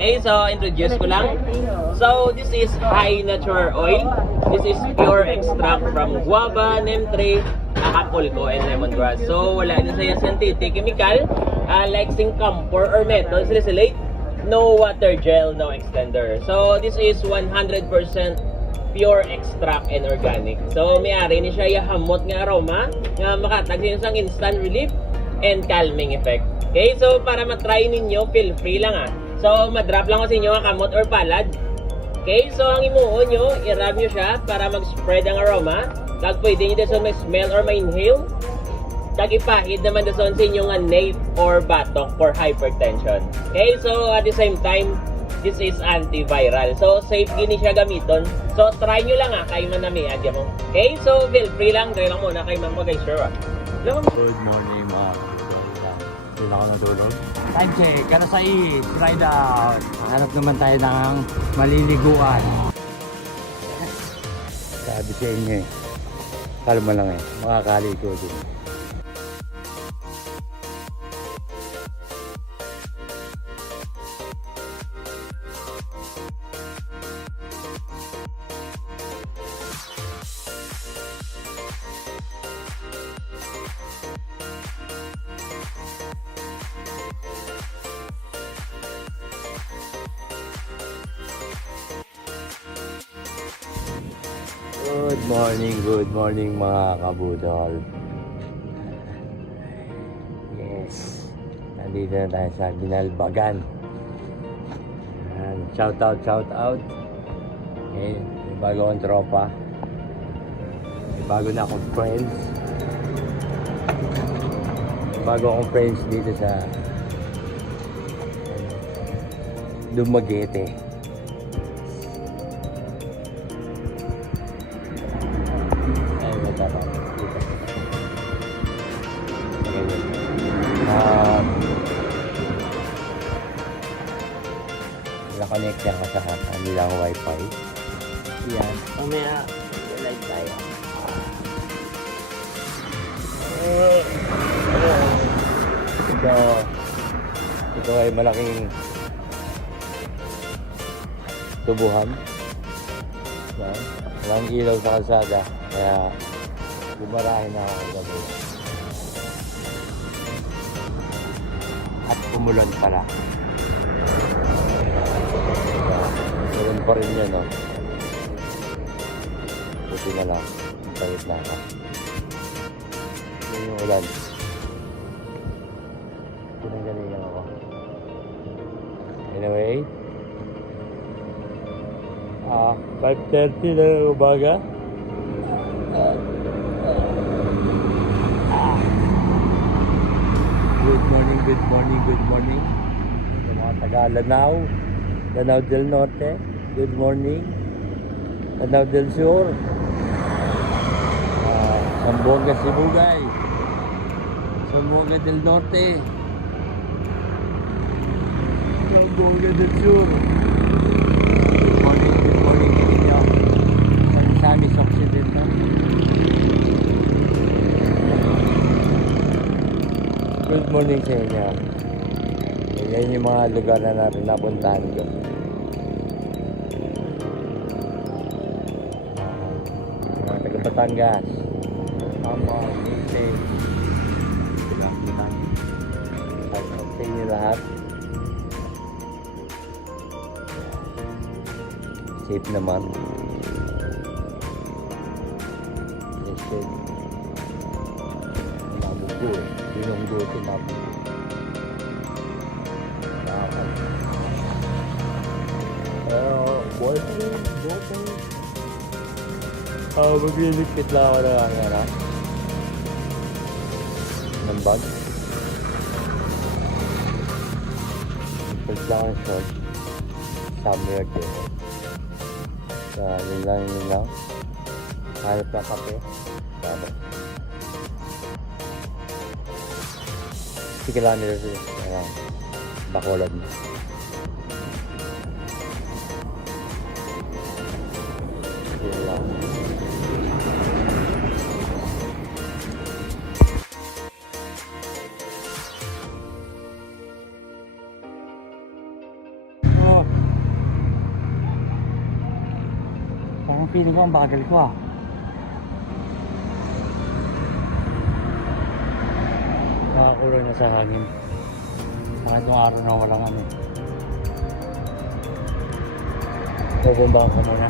Okay, so introduce ko lang. So this is high nature oil. This is pure extract from guava, neem tree, acapulco, and lemongrass. So wala din sa synthetic chemical like zinc camphor or methyl salicylate. No water gel, no extender. So this is 100% pure extract and organic. So may-ari ni siya yahamot nga aroma nga makatag sa isang instant relief and calming effect. Okay, so para matry ninyo, feel free lang So, madrop lang ko sa inyo ang kamot or palad. Okay, so ang imuon nyo, i-rub nyo siya para mag-spread ang aroma. Tag pwede nyo doon may smell or may inhale. Tag ipahid naman doon sa inyong nape or batok for hypertension. Okay, so at the same time, this is antiviral. So, safe gini siya gamiton. So, try nyo lang kay manami adya mo. Okay, so feel free lang. Try lang muna kay Ma'am Pag-sure. Good morning mga hindi na ako natulog. Time check, ano sa is, ride out. Hanap naman tayo ng maliliguan. Sabi sa inyo kalma lang makakaligo din. Good morning mga kabudol. Yes, nandito na tayo sa Binalbagan. Shout out. Okay, may bago akong tropa. May bago na akong friends. May bago akong friends dito sa Dumaguete. Connect yan sa kanilang wifi. Yan. Mamaya, live tayo. Ito ay malaking tubuhan. Yan. Walang ilaw sa kalsada. Kaya bumarahin na ako gabi. At umulan pala. Meron pa rin yan, no? Buti na lang. Ang tawid na ako. Yun yung ulan. Pinanggalingan ako. Anyway. 5:30 na ng umaga. Good morning. Sa mga taga-Lanao. Lanao del Norte, good morning. Lanao del Sur, Zamboanga Sibugay, Zamboanga del Norte, Zamboanga del Sur. Good morning sa inyo. Misamis Occidental. Good morning sa inyo. Yan yung mga lugar na natin napuntahan ko. Mga taga Batangas. Safe. Sa inyo lahat. Safe naman. Yes, safe. Nabugo Binonggo ito nabugo. Boyfriend. Maglilipit lang ako ng bag. Palit lang ako ng short. Summer day. Yun lang. Hanap na kape. Tama. 60 kilometers Bacolod. feeling ko ang bagal ko ah. Nakakulong na sa hangin. Kahit yung araw na walang ano. Bubomba ko muna.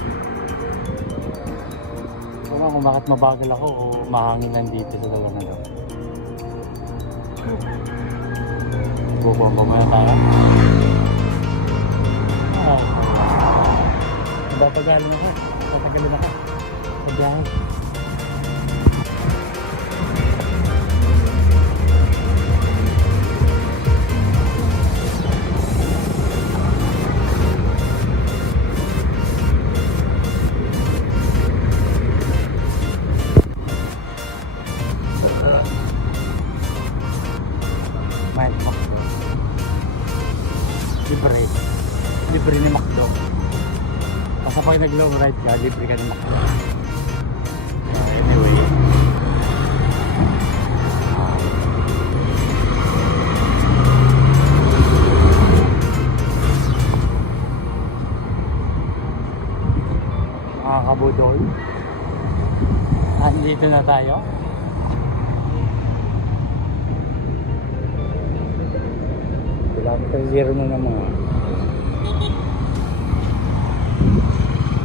Kung bakit mabagal ako o mahangin lang dito sa dalawa na daw. Bubomba muna tayo. Papagaling ako. Patagalin ako. Sa biyahe. Mild Macdo. Libre. Libre ni Macdo. Basta pag nag-long ride ka, libre ka ni Macdo. Anyway. Mga kabudol. Andito na tayo. Kilometer zero na naman.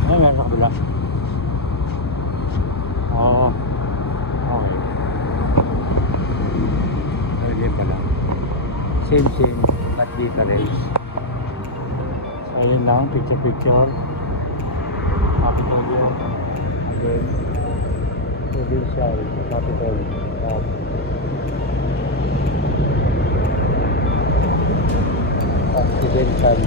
Ano yan sa kabila? Oo. Okay. Pwede pala. Same, but different. So, ayun lang. Picture. Capitolio. Again. Provincial. Capital. Occidental.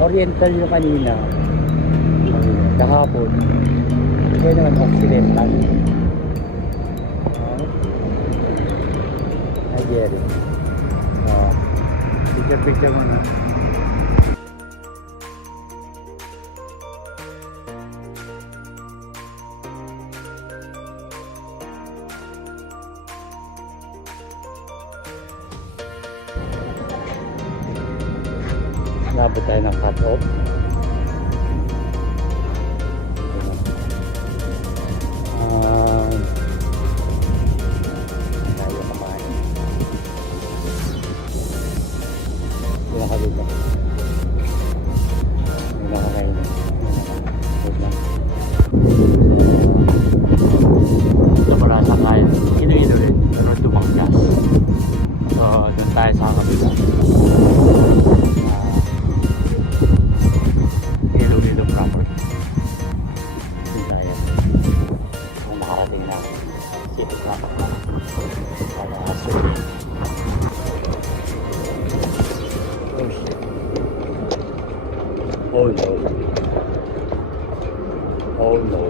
Oriental yung kanina. Kahapon. Kaya naman Occidental. Ay, Jerry. Picture mo na. Nabot tayo ng cut-off. Tayo kumain. Wala ka dito. Wala ka kayo dito. Ito pala sa kain. Ino-ino rin. Pero dumanggas. So, doon tayo sa kabila. Proper. Tayo. Kung nakarating na city proper na para swimming. Oh shit. Oh no. Oh no.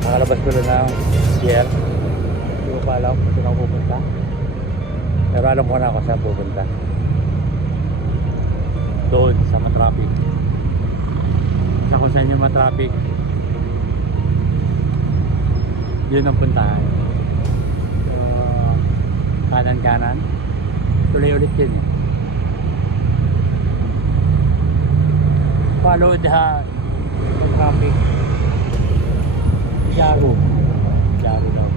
Nakalabas ko na ng pier. Hindi ko pa alam kung saan ako pupunta. Pero alam ko na ako saan pupunta. Doon sa matraffic. Sa kung saan yung matraffic, yun ang puntahan. Kanan-kanan. Tuloy ulit yun eh. Follow the traffic. Yahoo. dami daw.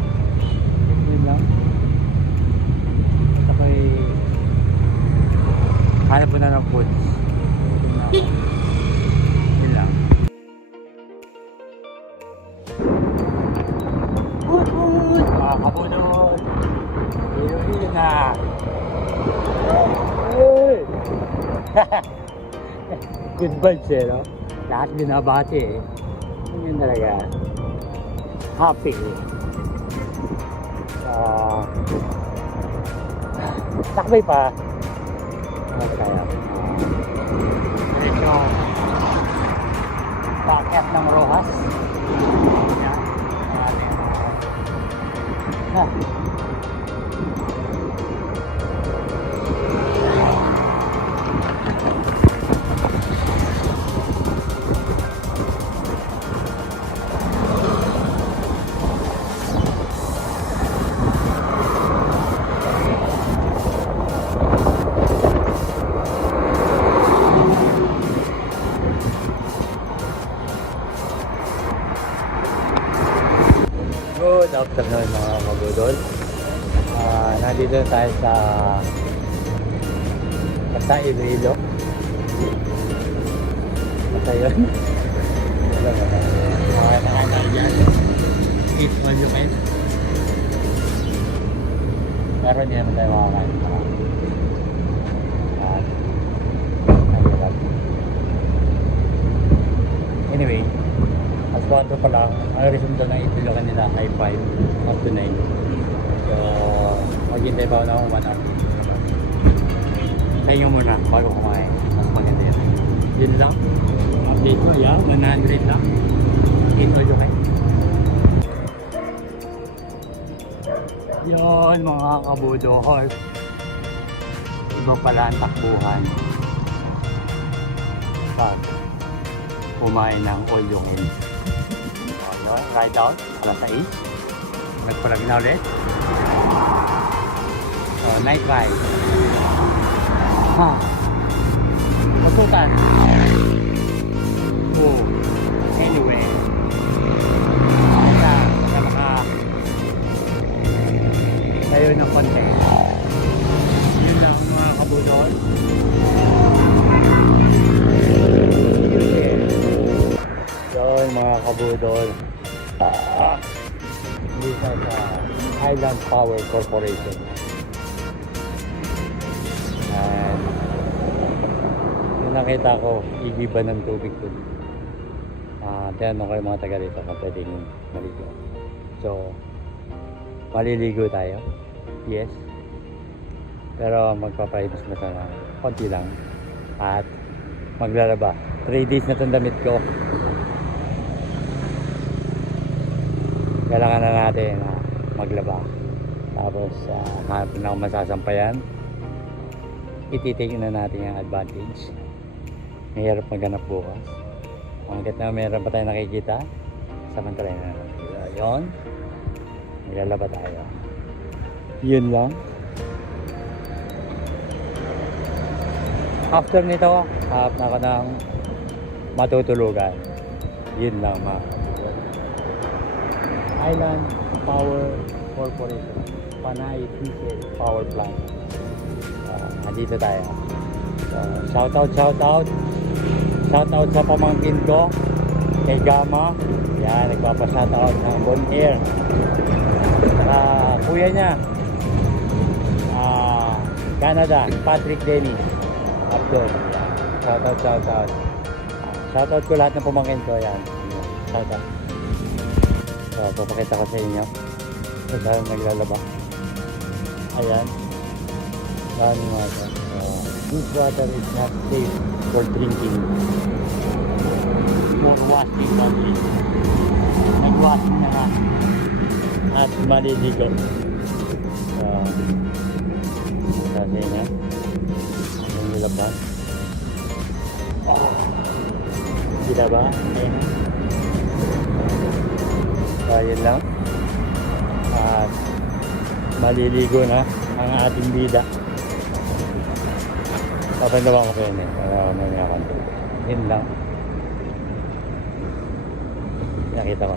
Yun lang. At ako'y hanap po na ng food. Yun lang. Food! Mga kabunod! Hilo-hilo na! Uy! Good vibes eh, no? Lahat binabati eh. Yun talaga. Happy. Takbay pa. Kaya. Diretso. Paket ng Rojas. Yan. Ha. Good afternoon mga kabudol. Nandito tayo sa Iloilo. Basta yun. Okay na tayo dyan. Eat all you can. Pero hindi naman tayo makakain. Anyway, as 4 pa lang, ang resulta ng itilokan nila ay 5 up to 9. So, maghintay pa ako na akong 1 hour. Tayo muna bago kumain. Mas maganda yan. Yun lang. Update ko, yeah. 100 lang. Ito yung kayo. Yun mga kabudol. Iba pala ang takbuhan. Pag kumain ng all you can. Ride out, alas 6. Nagpalag na ulit. So, night ride. Masukan. Oh, anyway. Baka tayo ng konti. Yun lang mga kabudol. Yun mga kabudol. Dito sa Island Power Corporation. And yung nakita ko, igiba ng tubig ko. Tinanong ko yung mga taga dito kung pwedeng maligo. So, maliligo tayo. Yes. Pero magpapahimas na sana. Konti lang. At maglalaba. 3 days na itong damit ko. Kailangan na natin maglaba. Tapos hanap na akong masasampayan. Ititignan na natin yung advantage. Mahirap maghanap bukas. Hanggat na meron pa tayo nakikita, samantalahin na natin. Yun. Maglalaba tayo. Yun lang. After nito, hanap na ako ng matutulugan. Yun lang mga Island Power Corporation, Panay Diesel Power Plant. Nandito tayo. So, shout out sa pamangkin ko kay Gama. Yan, nagpapa-shout out ng Bon Air. Kuya niya Canada, Patrick Dennis Abdul. Shout out. Shout out ko lahat ng pamangkin ko. Yan. Shout out. So, papakita ko sa inyo kung saan naglalaba. Ayan. Saan yung water. This water is not safe for drinking. For washing only. Nag-washing na nga. At maliligo. So, sa inyo. Yung nilaban. Kita ba? Ayan. So, yun lang. At maliligo na ang ating bida. Papandawan ko pa yun eh. Para mamaya konti. Yun lang. Nakita ko.